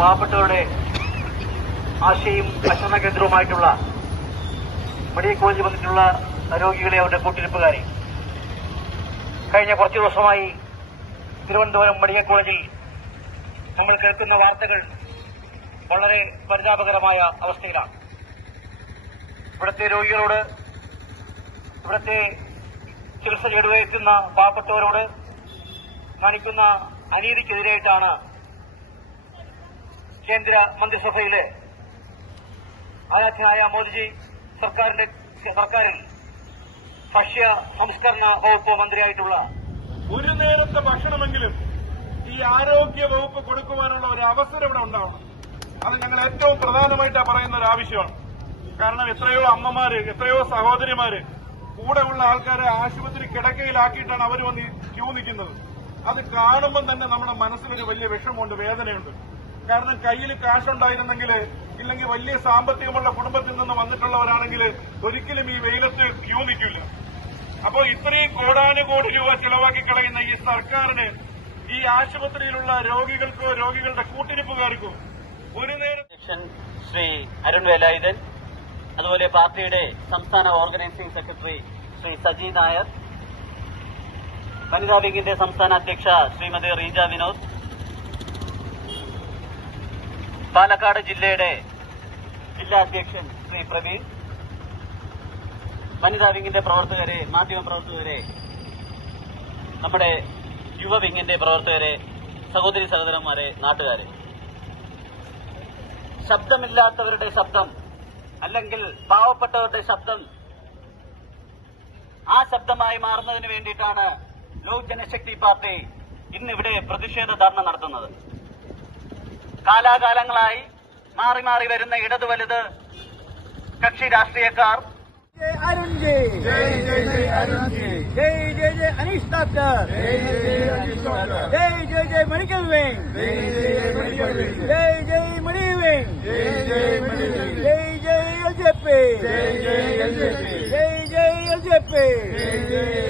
പാവപ്പെട്ടവരുടെ ആശയും ഭക്ഷണ കേന്ദ്രവുമായിട്ടുള്ള മെഡിക്കൽ കോളേജിൽ വന്നിട്ടുള്ള രോഗികളെ അവരുടെ കൂട്ടിരിപ്പുകാരെ കഴിഞ്ഞ കുറച്ചു ദിവസമായി തിരുവനന്തപുരം മെഡിക്കൽ കോളേജിൽ നമ്മൾ കേൾക്കുന്ന വാർത്തകൾ വളരെ പരിതാപകരമായ അവസ്ഥയിലാണ്. ഇവിടുത്തെ രോഗികളോട്, ഇവിടുത്തെ ചികിത്സ ചെടുവെത്തുന്ന പാവപ്പെട്ടവരോട് കാണിക്കുന്ന അനീതിക്കെതിരായിട്ടാണ് കേന്ദ്ര മന്ത്രിസഭയിലെ ആരാധ്യനായ മോദിജി സർക്കാരിൽ ഭക്ഷ്യ സംസ്കരണ വകുപ്പ് മന്ത്രിയായിട്ടുള്ള ഒരു നേരത്തെ ഭക്ഷണമെങ്കിലും ഈ ആരോഗ്യ വകുപ്പ് കൊടുക്കുവാനുള്ള ഒരു അവസരം ഇവിടെ ഉണ്ടാവണം. അത് ഞങ്ങൾ ഏറ്റവും പ്രധാനമായിട്ട് പറയുന്ന ഒരു ആവശ്യമാണ്. കാരണം എത്രയോ അമ്മമാര്, എത്രയോ സഹോദരിമാര് കൂടെയുള്ള ആൾക്കാരെ ആശുപത്രി കിടക്കയിലാക്കിയിട്ടാണ് അവർ വന്ന് ക്യൂ നിൽക്കുന്നത്. അത് കാണുമ്പോൾ തന്നെ നമ്മുടെ മനസ്സിലൊരു വലിയ വിഷമമുണ്ട്, വേദനയുണ്ട്. കാരണം കയ്യിൽ കാശുണ്ടായിരുന്നെങ്കിൽ, ഇല്ലെങ്കിൽ വലിയ സാമ്പത്തികമുള്ള കുടുംബത്തിൽ നിന്ന് വന്നിട്ടുള്ളവരാണെങ്കിൽ ഒരിക്കലും ഈ വെയിലത്ത് ക്യൂ നിൽക്കില്ല. അപ്പോൾ ഇത്രയും കോടാനുകോടി രൂപ ചെലവാക്കി കളയുന്ന ഈ സർക്കാരിന് ഈ ആശുപത്രിയിലുള്ള രോഗികൾക്കോ രോഗികളുടെ കൂട്ടിരിപ്പുകാർക്കോ ഒരു നേരം ശ്രീ അരുൺ വേലായുധൻ, അതുപോലെ പാർട്ടിയുടെ സംസ്ഥാന ഓർഗനൈസിംഗ് സെക്രട്ടറി ശ്രീ സജി നായർ, വനിതാ വിംഗിന്റെ സംസ്ഥാന അധ്യക്ഷ ശ്രീമതി റീജ വിനോദ്, പാലക്കാട് ജില്ലയുടെ ജില്ലാ അധ്യക്ഷൻ ശ്രീ പ്രവീൺ, വനിതാ വിംഗിന്റെ പ്രവർത്തകരെ, മാധ്യമപ്രവർത്തകരെ, നമ്മുടെ യുവ വിംഗിന്റെ പ്രവർത്തകരെ, സഹോദരി സഹോദരന്മാരെ, നാട്ടുകാരെ, ശബ്ദമില്ലാത്തവരുടെ ശബ്ദം, അല്ലെങ്കിൽ പാവപ്പെട്ടവരുടെ ശബ്ദം ആ ശബ്ദമായി മാറുന്നതിന് വേണ്ടിയിട്ടാണ് ലോക് ജനശക്തി പാർട്ടി ഇന്നിവിടെ പ്രതിഷേധ ധർണ നടത്തുന്നത്. കാലാകാലങ്ങളായി മാറി മാറി വരുന്ന ഇടതു വലുത് കക്ഷി രാഷ്ട്രീയക്കാർ अरुण जी, जय जय जय अरुण जी, जय जय जय अनीश डॉक्टर, जय जय जय अनीश डॉक्टर, जय जय जय मेडिकल विंग, जय जय जय मेडिकल विंग, जय जय मणि विंग, जय जय मणि विंग, जय जय एलजेपी, जय जय एलजेपी, जय जय एलजेपी, जय जय